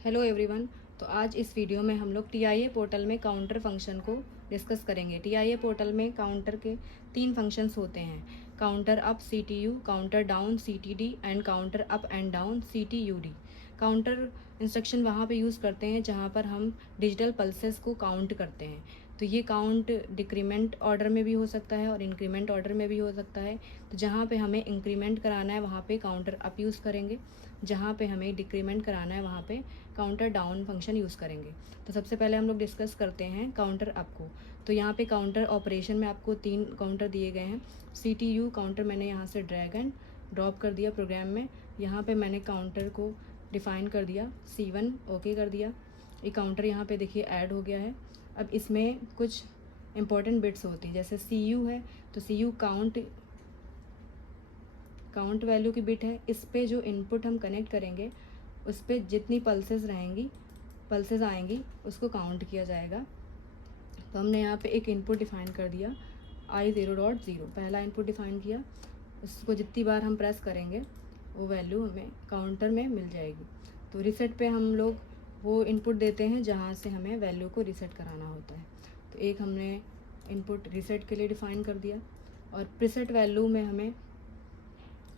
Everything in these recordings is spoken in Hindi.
Hello everyone. तो आज इस वीडियो में हम लोग टीआईए पोर्टल में काउंटर फंक्शन को डिस्कस करेंगे। टीआईए पोर्टल में काउंटर के 3 फंक्शंस होते हैं: counter up CTU, counter down CTD and counter up and down CTUD. Counter instruction वहाँ पे यूज़ करते हैं जहाँ पर हम डिजिटल पल्सेस को काउंट करते हैं। तो ये काउंट डिक्रीमेंट ऑर्डर में भी हो सकता है और इंक्रीमेंट ऑर्डर में भी हो सकता है। तो जहाँ पे हमें इंक्रीमेंट कराना है वहाँ पे काउंटर अप यूज़ करेंगे, जहाँ पे हमें डिक्रीमेंट कराना है वहाँ पे काउंटर डाउन फंक्शन यूज़ करेंगे। तो सबसे पहले हम लोग डिस्कस करते हैं काउंटर अप को। तो यहाँ पे काउंटर ऑपरेशन में आपको 3 काउंटर दिए गए हैं। सीटीयू काउंटर मैंने यहाँ से ड्रैग एंड ड्रॉप कर दिया प्रोग्राम में। यहाँ पे मैंने काउंटर को डिफ़ाइन कर दिया, C1 ओके कर दिया। ये काउंटर यहाँ पे देखिए ऐड हो गया है। अब इसमें कुछ इंपॉर्टेंट बिट्स होती हैं, जैसे CU है तो CU काउंट वैल्यू की बिट है। इस पे जो इनपुट हम कनेक्ट करेंगे उस पर जितनी पल्सेस आएंगी उसको काउंट किया जाएगा। तो हमने यहाँ पे एक इनपुट डिफ़ाइन कर दिया I0.0, पहला इनपुट डिफ़ाइन किया। उसको जितनी बार हम प्रेस करेंगे वो वैल्यू हमें काउंटर में मिल जाएगी। तो रीसेट पे हम लोग वो इनपुट देते हैं जहाँ से हमें वैल्यू को रीसेट कराना होता है। तो एक हमने इनपुट रीसेट के लिए डिफ़ाइन कर दिया और प्रीसेट वैल्यू में हमें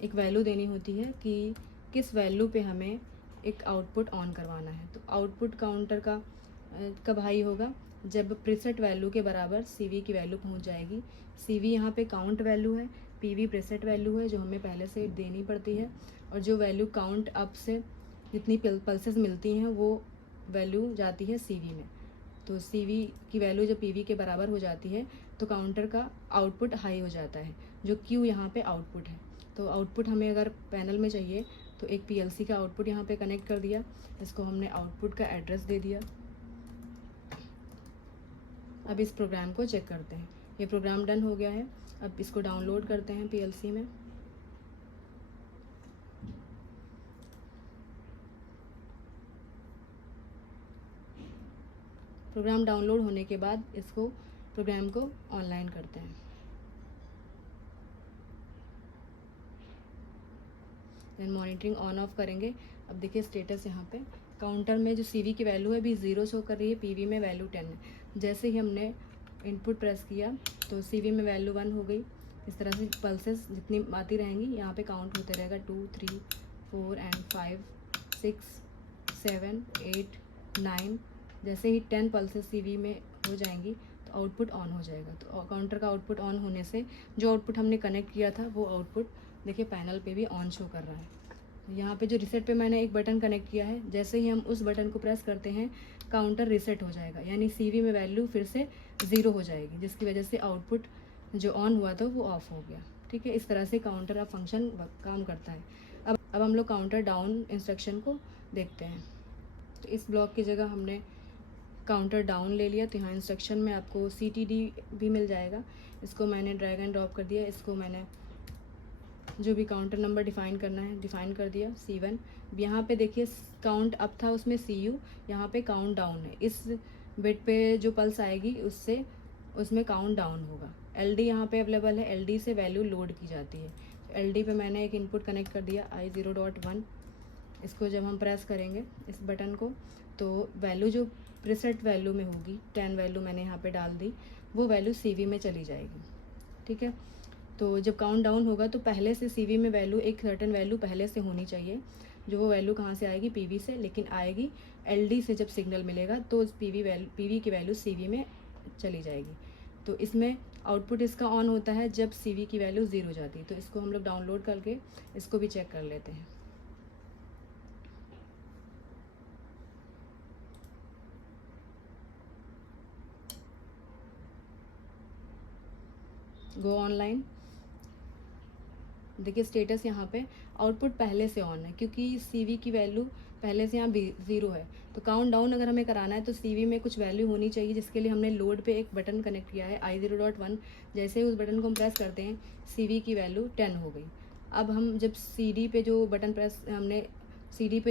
एक वैल्यू देनी होती है कि किस वैल्यू पे हमें एक आउटपुट ऑन करवाना है। तो आउटपुट काउंटर का कब हाई होगा, जब प्रीसेट वैल्यू के बराबर CV की वैल्यू पहुंच जाएगी। CV यहाँ पे काउंट वैल्यू है, PV प्रीसेट वैल्यू है जो हमें पहले से देनी पड़ती है, और जो वैल्यू काउंट अप से जितनी पल्सेस मिलती हैं वो वैल्यू जाती है CV में। तो CV की वैल्यू जब PV के बराबर हो जाती है तो काउंटर का आउटपुट हाई हो जाता है, जो Q यहाँ पे आउटपुट है। तो आउटपुट हमें अगर पैनल में चाहिए तो एक PLC का आउटपुट यहाँ पे कनेक्ट कर दिया, इसको हमने आउटपुट का एड्रेस दे दिया। अब इस प्रोग्राम को चेक करते हैं। ये प्रोग्राम डन हो गया है। अब इसको डाउनलोड करते हैं PLC में। प्रोग्राम डाउनलोड होने के बाद इसको प्रोग्राम को ऑनलाइन करते हैं। देन मॉनिटरिंग ऑन ऑफ करेंगे। अब देखिए स्टेटस यहाँ पे काउंटर में जो CV की वैल्यू है अभी 0 शो कर रही है, PV में वैल्यू 10 है। जैसे ही हमने इनपुट प्रेस किया तो CV में वैल्यू 1 हो गई। इस तरह से पल्सेस जितनी आती रहेंगी यहाँ पे काउंट होते रहेगा, 2 3 4 एंड 5 6 7 8 9। जैसे ही 10 पल्सेस CV में हो जाएंगी तो आउटपुट ऑन हो जाएगा। तो काउंटर का आउटपुट ऑन होने से जो आउटपुट हमने कनेक्ट किया था वो आउटपुट देखिए पैनल पे भी ऑन शो कर रहा है। यहाँ पे जो रीसेट पे मैंने एक बटन कनेक्ट किया है, जैसे ही हम उस बटन को प्रेस करते हैं काउंटर रीसेट हो जाएगा, यानी CV में वैल्यू फिर से 0 हो जाएगी, जिसकी वजह से आउटपुट जो ऑन हुआ था वो ऑफ हो गया। ठीक है, इस तरह से काउंटर अब फंक्शन काम करता है। अब हम लोग काउंटर डाउन इंस्ट्रक्शन को देखते हैं। तो इस ब्लॉक की जगह हमने काउंटर डाउन ले लिया, तो यहाँ इंस्ट्रक्शन में आपको CTD भी मिल जाएगा। इसको मैंने ड्रैग एंड ड्रॉप कर दिया। इसको मैंने जो भी काउंटर नंबर डिफ़ाइन करना है डिफ़ाइन कर दिया, C1। यहाँ पे देखिए काउंट अप था उसमें CU, यहाँ पे काउंट डाउन है। इस बिट पे जो पल्स आएगी उसमें काउंट डाउन होगा। LD यहाँ पे अवेलेबल है, LD से वैल्यू लोड की जाती है। तो LD पे मैंने एक इनपुट कनेक्ट कर दिया I0.1। इसको जब हम प्रेस करेंगे इस बटन को तो वैल्यू जो प्रीसेट वैल्यू में होगी, 10 वैल्यू मैंने यहाँ पे डाल दी, वो वैल्यू CV में चली जाएगी। ठीक है, तो जब काउंट डाउन होगा तो पहले से CV में वैल्यू एक सर्टेन वैल्यू पहले से होनी चाहिए। जो वो वैल्यू कहाँ से आएगी, PV से, लेकिन आएगी LD से। जब सिग्नल मिलेगा तो PV की वैल्यू CV में चली जाएगी। तो इसमें आउटपुट इसका ऑन होता है जब CV की वैल्यू 0 हो जाती है। तो इसको हम लोग डाउनलोड करके इसको भी चेक कर लेते हैं। गो ऑनलाइन। देखिए स्टेटस यहाँ पे आउटपुट पहले से ऑन है क्योंकि CV की वैल्यू पहले से यहाँ 0 है। तो काउंट डाउन अगर हमें कराना है तो CV में कुछ वैल्यू होनी चाहिए, जिसके लिए हमने लोड पे एक बटन कनेक्ट किया है I0.1। जैसे ही उस बटन को हम प्रेस करते हैं CV की वैल्यू 10 हो गई। अब हम जब CD पे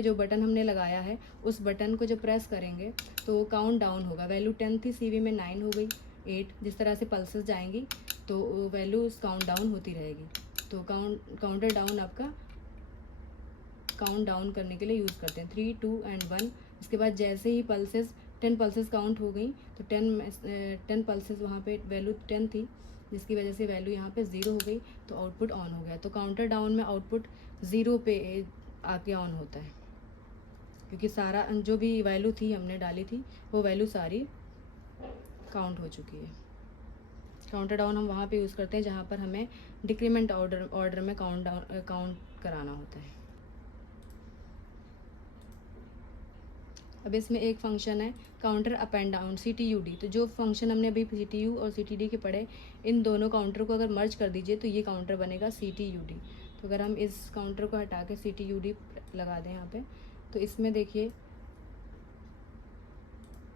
जो बटन हमने लगाया है उस बटन को जब प्रेस करेंगे तो काउंट डाउन होगा। वैल्यू 10 थी, CV में 9 हो गई, 8। जिस तरह से पल्सेस जाएंगी तो वैल्यू काउंट डाउन होती रहेगी। तो काउंटर डाउन आपका काउंट डाउन करने के लिए यूज़ करते हैं, 3 2 एंड 1। इसके बाद जैसे ही पल्सेस 10 पल्सेस काउंट हो गई तो 10 पल्सेस वहाँ पे वैल्यू 10 थी, जिसकी वजह से वैल्यू यहाँ पे 0 हो गई, तो आउटपुट ऑन हो गया। तो काउंटर डाउन में आउटपुट 0 पे आके ऑन होता है, क्योंकि सारा जो भी वैल्यू थी हमने डाली थी वो वैल्यू सारी काउंट हो चुकी है। काउंटर डाउन हम वहाँ पे यूज़ करते हैं जहाँ पर हमें डिक्रीमेंट ऑर्डर में काउंट कराना होता है। अब इसमें एक फंक्शन है counter up and down, CTUD। तो जो फंक्शन हमने अभी CTU और CTD के पढ़े, इन दोनों काउंटर को अगर मर्ज कर दीजिए तो ये काउंटर बनेगा CTUD। तो अगर हम इस काउंटर को हटा के CTUD लगा दें यहाँ पे, तो इसमें देखिए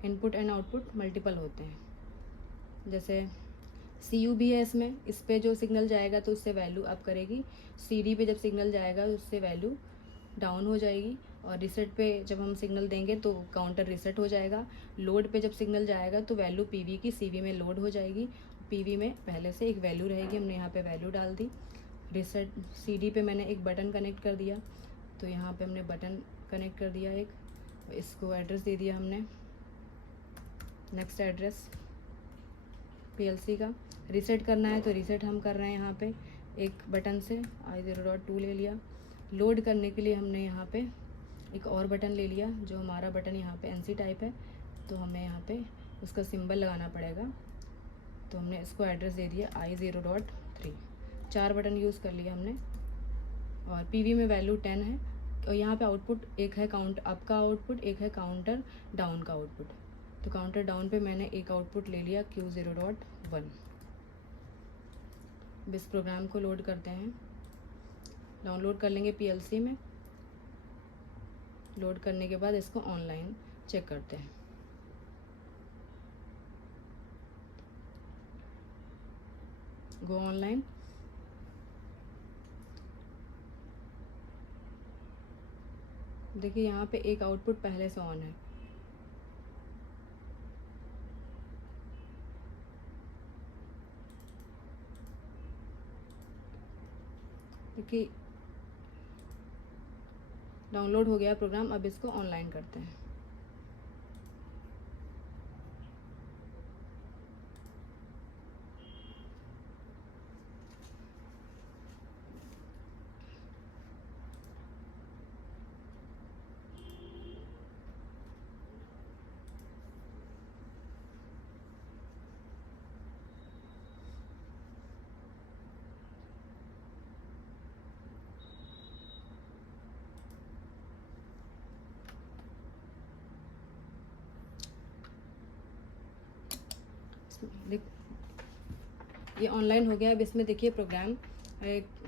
इनपुट एंड आउटपुट मल्टीपल होते हैं। जैसे CU भी है इसमें, इस पर जो सिग्नल जाएगा तो उससे वैल्यू अप करेगी, CD पे जब सिग्नल जाएगा उससे वैल्यू डाउन हो जाएगी, और रीसेट पे जब हम सिग्नल देंगे तो काउंटर रीसेट हो जाएगा। लोड पे जब सिग्नल जाएगा तो वैल्यू PV की CV में लोड हो जाएगी। PV में पहले से एक वैल्यू रहेगी, हमने यहाँ पे वैल्यू डाल दी। रीसेट CD पे मैंने एक बटन कनेक्ट कर दिया, तो यहाँ पे हमने बटन कनेक्ट कर दिया एक, इसको एड्रेस दे दिया हमने, नेक्स्ट एड्रेस PLC का। रीसेट करना है तो रीसेट हम कर रहे हैं यहाँ पे एक बटन से, I0.2 ले लिया। लोड करने के लिए हमने यहाँ पे एक और बटन ले लिया, जो हमारा बटन यहाँ पे NC टाइप है, तो हमें यहाँ पे उसका सिंबल लगाना पड़ेगा, तो हमने इसको एड्रेस दे दिया I0.3। 4 बटन यूज़ कर लिया हमने, और PV में वैल्यू 10 है, और यहाँ पे आउटपुट एक है काउंट अप का आउटपुट, एक है काउंटर डाउन का आउटपुट। तो काउंटर डाउन पे मैंने एक आउटपुट ले लिया Q0.1। इस प्रोग्राम को लोड करते हैं, डाउनलोड कर लेंगे PLC में। लोड करने के बाद इसको ऑनलाइन चेक करते हैं। गो ऑनलाइन। देखिए यहाँ पे एक आउटपुट पहले से ऑन है, देखिए डाउनलोड हो गया प्रोग्राम। अब इसको ऑनलाइन करते हैं। ये ऑनलाइन हो गया। अब इसमें देखिए प्रोग्राम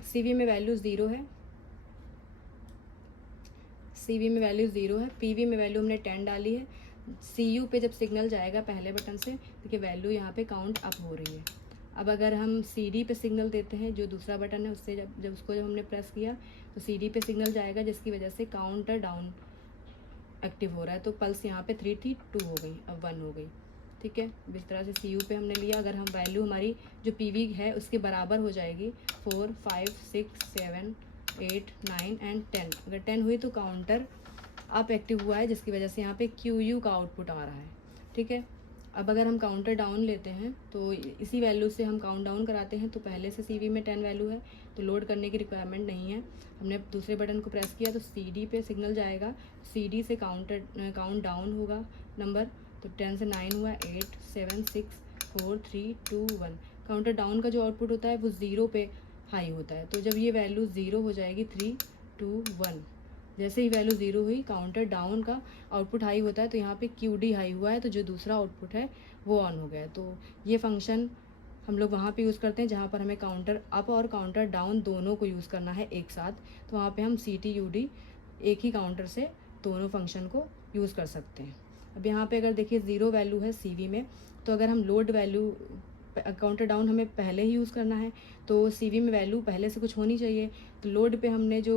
CV में वैल्यू 0 है, CV में वैल्यू 0 है, PV में वैल्यू हमने 10 डाली है। CU पे जब सिग्नल जाएगा पहले बटन से, देखिए वैल्यू यहाँ पे काउंट अप हो रही है। अब अगर हम CD पे सिग्नल देते हैं, जो दूसरा बटन है उससे जब हमने प्रेस किया तो CD पे सिग्नल जाएगा, जिसकी वजह से काउंटर डाउन एक्टिव हो रहा है। तो पल्स यहाँ पे 3 थी, 2 हो गई, अब 1 हो गई। ठीक है, इस तरह से CU पे हमने लिया। अगर हम वैल्यू हमारी जो PV है उसके बराबर हो जाएगी, 4 5 6 7 8 9 एंड 10, अगर 10 हुई तो काउंटर अप एक्टिव हुआ है, जिसकी वजह से यहाँ पे QU का आउटपुट आ रहा है। ठीक है, अब अगर हम काउंटर डाउन लेते हैं तो इसी वैल्यू से हम काउंट डाउन कराते हैं, तो पहले से CV में 10 वैल्यू है, तो लोड करने की रिक्वायरमेंट नहीं है। हमने दूसरे बटन को प्रेस किया तो CD पे सिग्नल जाएगा, CD से काउंट डाउन होगा नंबर, तो 10 से 9 हुआ, 8 7 6 4 3 2 1। काउंटर डाउन का जो आउटपुट होता है वो 0 पे हाई होता है। तो जब ये वैल्यू 0 हो जाएगी, 3 2 1, जैसे ही वैल्यू 0 हुई काउंटर डाउन का आउटपुट हाई होता है, तो यहाँ पे QD हाई हुआ है, तो जो दूसरा आउटपुट है वो ऑन हो गया। तो ये फंक्शन हम लोग वहाँ पे यूज़ करते हैं जहाँ पर हमें काउंटर अप और काउंटर डाउन दोनों को यूज़ करना है एक साथ, तो वहाँ पे हम CTUD एक ही काउंटर से दोनों फंक्शन को यूज़ कर सकते हैं। अब यहाँ पे अगर देखिए 0 वैल्यू है CV में, तो अगर हम लोड वैल्यू काउंटर डाउन हमें पहले ही यूज़ करना है, तो CV में वैल्यू पहले से कुछ होनी चाहिए। तो लोड पे हमने जो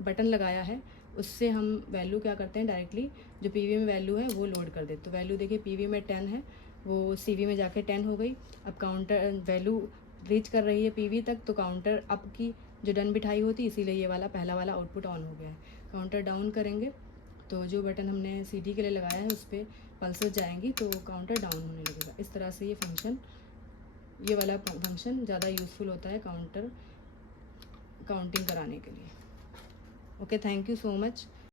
बटन लगाया है उससे हम वैल्यू क्या करते हैं, डायरेक्टली जो PV में वैल्यू है वो लोड कर देते। तो वैल्यू देखिए PV में 10 है, वो CV में जाके 10 हो गई। अब काउंटर वैल्यू रीच कर रही है PV तक, तो काउंटर अप की जो डन बिट हाई होती है, इसीलिए ये वाला पहला वाला आउटपुट ऑन हो गया है। काउंटर डाउन करेंगे तो जो बटन हमने सीडी के लिए लगाया है उस पर पल्सेस जाएंगी तो काउंटर डाउन होने लगेगा। इस तरह से ये वाला फंक्शन ज़्यादा यूज़फुल होता है काउंटिंग कराने के लिए। Okay, thank you so much.